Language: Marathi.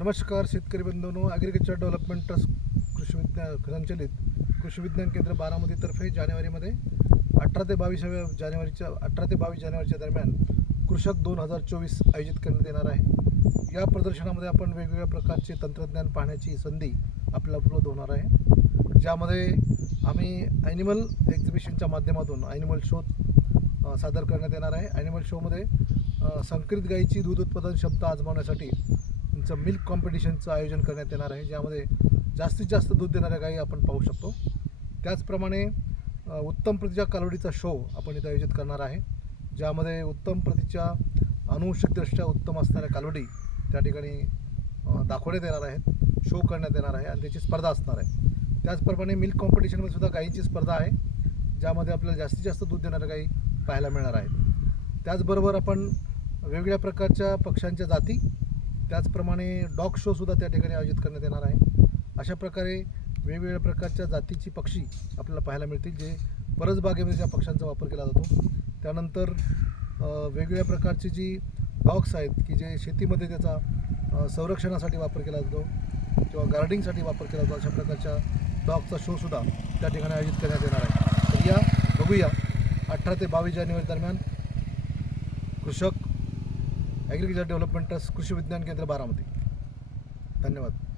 नमस्कार शेतकरी बंधूंनो ॲग्रिकल्चर डेव्हलपमेंट ट्रस्ट कृषी विज्ञान संचलित कृषी विज्ञान केंद्र बारामतीतर्फे जानेवारीमध्ये अठरा ते बावीसाव्या जानेवारीच्या अठरा ते बावीस जानेवारीच्या दरम्यान कृषक दोन हजार चोवीस आयोजित करण्यात येणार आहे. या प्रदर्शनामध्ये आपण वेगवेगळ्या प्रकारचे तंत्रज्ञान पाहण्याची संधी आपल्याला उपलब्ध होणार आहे. ज्यामध्ये आम्ही ॲनिमल एक्झिबिशनच्या माध्यमातून ॲनिमल शो सादर करण्यात येणार आहे. ॲनिमल शोमध्ये संकरित गायीची दूध उत्पादन क्षमता आजमावण्यासाठी त्यांचं मिल्क कॉम्पिटिशनचं आयोजन करण्यात येणार आहे ज्यामध्ये जास्तीत जास्त दूध देणाऱ्या गायी आपण पाहू शकतो. त्याचप्रमाणे उत्तम प्रतीच्या कालोडीचा शो आपण इथं आयोजित करणार आहे ज्यामध्ये उत्तम प्रतीच्या अनुवंशिकदृष्ट्या उत्तम असणाऱ्या कालोडी त्या ठिकाणी दाखवण्यात येणार आहेत शो करण्यात येणार आहे आणि त्याची स्पर्धा असणार आहे. त्याचप्रमाणे मिल्क कॉम्पिटिशनमध्ये सुद्धा गायींची स्पर्धा आहे ज्यामध्ये आपल्याला जास्तीत जास्त दूध देणाऱ्या गायी पाहायला मिळणार आहेत. त्याचबरोबर आपण वेगवेगळ्या प्रकारच्या पक्ष्यांच्या जाती त्याचप्रमाणे डॉग शोसुद्धा त्या ठिकाणी आयोजित करण्यात येणार आहे. अशा प्रकारे वेगवेगळ्या प्रकारच्या जातीची पक्षी आपल्याला पाहायला मिळतील जे परसबागेमध्ये त्या पक्ष्यांचा वापर केला जातो. त्यानंतर वेगवेगळ्या प्रकारची जी डॉग्स आहेत की जे शेतीमध्ये त्याचा संरक्षणासाठी वापर केला जातो किंवा गार्डिंगसाठी वापर केला जातो अशा प्रकारच्या डॉगचा शोसुद्धा त्या ठिकाणी आयोजित करण्यात येणार आहे. तर या बघूया अठरा ते बावीस जानेवारी दरम्यान कृषक ॲग्रिकल्चर डेव्हलपमेंट ट्रस्ट कृषी विज्ञान केंद्र बारामती धन्यवाद